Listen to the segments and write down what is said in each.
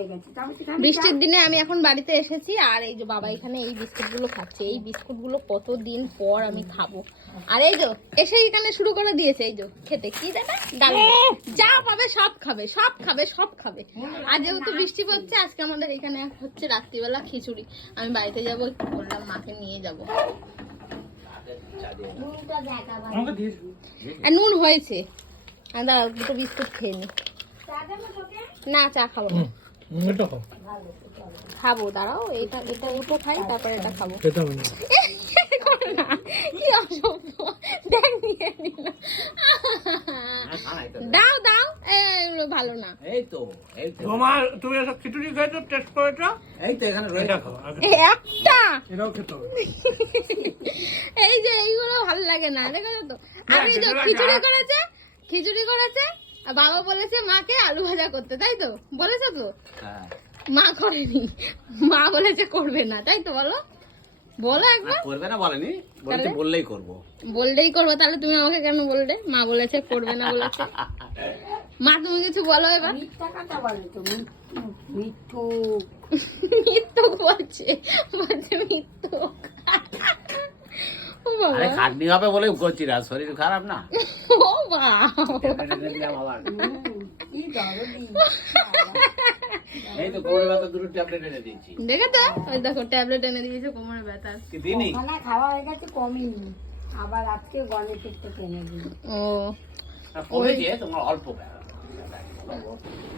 হয়ে গেছে। বৃষ্টির দিনে আমি এখন বাড়িতে এসেছি আর এই যে বাবা এখানে এই বিস্কুটগুলো খাচ্ছে। এই বিস্কুটগুলো কতদিন পর আমি খাব? আর এই যে এসে এখানে শুরু করে দিয়েছে এই যে খেতে। কি ডাল যা পাবে সব খাবে সব খাবে সব খাবে। আর যেহেতু বৃষ্টি পড়ছে আজকে আমাদের এখানে হচ্ছে রাত্রিবেলা খিচুড়ি। আমি বাড়িতে যাব বললাম মাকে নিয়ে যাব। নুনটা দেখাবো আমাকে দিয়ে আর নুন হয়েছে। দাঁড়াও দুটো বিস্কুট খেয়ে নি। না চা খাব না। এটা খাও। খাব দাঁড়াও এটা এটা উঠে খাই তারপরে এটা খাব। খেতে হবে না না কি অসভ্য। দেখ নিয়ে নিল। দাও দাও। ভালো না। এই তো এই তো। তোমার তুমি এসব খিচুড়ি টেস্ট করেছ? এই তো এখানে রয়ে এটা গেল। খাও একটা! এটাও খেতে হবে। এই যে এইগুলো ভালো লাগে না দেখো তো? আর খিচুড়ি করেছে? খিচুড়ি করেছে? আর বাবা বলেছে মাকে আলু ভাজা করতে তাই তো? বলেছে তো? হ্যাঁ। মা করেনি। মা বলেছে করবে না তাই তো বলো? বলো একবার। করবে না বলেনি বলেছে বললেই করব। বললেই করব তাহলে তুমি আমাকে কেন বললে? মা বলেছে করবে না বলেছে। মা তুমি কিছু বলো এবার। মিথ্যা কথা বলে তো মিথ্যু মিথ্যু মিথ্যুক বলছে বলছে মিথ্যুক। আরে খাটনি হবে বলে করছি না শরীর খারাপ না। তো ব্যথা ট্যাবলেট এনে ওই দেখো ট্যাবলেট এনে দিয়েছে কোমরে খানা খাওয়া হয়ে গেছে কমেনি আবার আজকে থেকে ও কমেছে তোমার অল্প ব্যথা।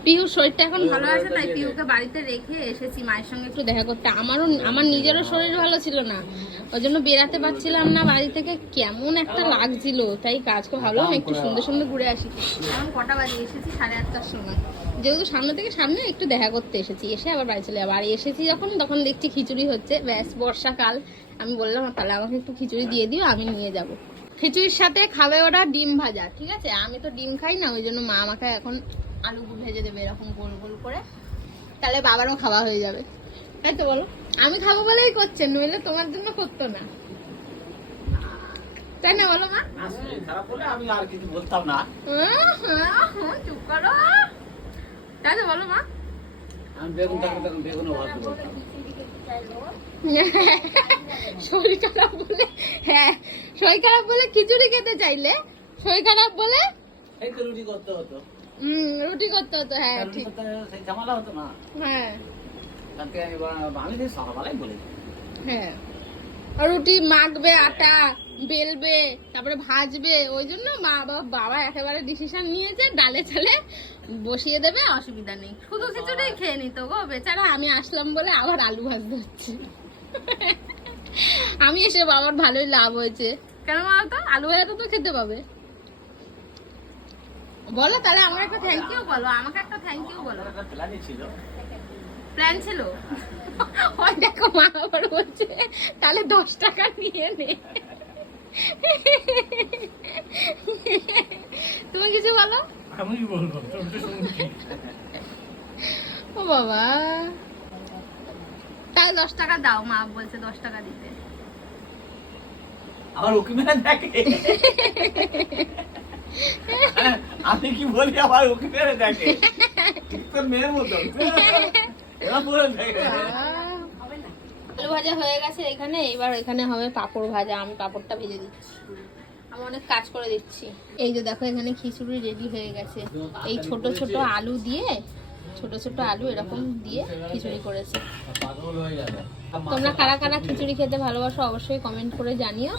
পিহুর শরীরটা এখন ভালো আছে তাই পিহুকে বাড়িতে রেখে এসেছি মায়ের সঙ্গে একটু দেখা করতে। আমারও আমার নিজেরও শরীর ভালো ছিল না। ওই জন্য বেরাতে পারছিলাম না বাড়ি থেকে কেমন একটা লাগছিল। তাই কাজকে ভাবলাম একটু সুন্দর সুন্দর ঘুরে আসি। এখন কটা বাজে? এসেছি সাড়ে আটটার সময়। যেহেতু সামনে থেকে সামনে একটু দেখা করতে এসেছি। এসে আবার বাড়ি চলে যাব। আর এসেছি যখন তখন দেখছি খিচুড়ি হচ্ছে। ব্যাস বর্ষাকাল। আমি বললাম তাহলে আমাকে একটু খিচুড়ি দিয়ে দিও আমি নিয়ে যাব। খিচুড়ির সাথে খাবে ওরা ডিম ভাজা ঠিক আছে? আমি তো ডিম খাই না ওই জন্য মা আমাকে এখন আলু ভেজে দেবে এরকম গোল গোল করে। তাহলে বাবারও খাওয়া হয়ে যাবে। তাই তো বলো? আমি খাব বলেই করছে নইলে তোমার জন্য করতো না। তাই না বলো মা? না, খারাপ হলে আমি আর কিছু বলতাম না। চুপ করো। তাই তো বলো মা? আমি বেগুন থাকলে তখন বেগুনও ভাবতে শরীর খারাপ বলে হ্যাঁ শরীর খারাপ বলে খিচুড়ি খেতে চাইলে শরীর খারাপ বলে রুটি করতে হতো। উম, রুটি করতে হতো হ্যাঁ ঠিক। ঝামেলা হতো না। হ্যাঁ। আমি হ্যাঁ। রুটি মাখবে আটা বেলবে তারপরে ভাজবে ওই জন্য মা বাবা বাবা একেবারে ডিসিশন নিয়েছে ডালে চালে বসিয়ে দেবে অসুবিধা নেই। শুধু খিচুড়ি খেয়ে নিত গো বেচারা আমি আসলাম বলে আবার আলু ভাজতে হচ্ছে। আমি এসে বাবার ভালোই লাভ হয়েছে। কেন মা তো আলু ভাজা তো খেতে পাবে। বলো তাহলে আমার একটা থ্যাংক ইউ বলো আমাকে একটা থ্যাংক ইউ বলো। ছিল। প্ল্যান ছিল? ওই দেখো মা আবার বলছে তাহলে দশ টাকা নিয়ে নে। তুমি কিছু বলো? আমি কি বলব ও বাবা। তাহলে দশ টাকা দাও মা বলছে দশ টাকা দিতে। আমার উকি মেরে দেখে। আমি কি বলি আমার উকি মেরে দেখে? তোর মেয়ের মতো। এরা পুরো দেখে আলু ভাজা হয়ে গেছে এখানে এবার এখানে হবে পাপড় ভাজা। আমি পাপড়টা ভেজে দিচ্ছি। আমি অনেক কাজ করে দিচ্ছি। এই যে দেখো এখানে খিচুড়ি রেডি হয়ে গেছে। এই ছোট ছোট আলু দিয়ে ছোট ছোট আলু এরকম দিয়ে খিচুড়ি করেছে। তোমরা কারা কারা খিচুড়ি খেতে ভালোবাসো অবশ্যই কমেন্ট করে জানিও।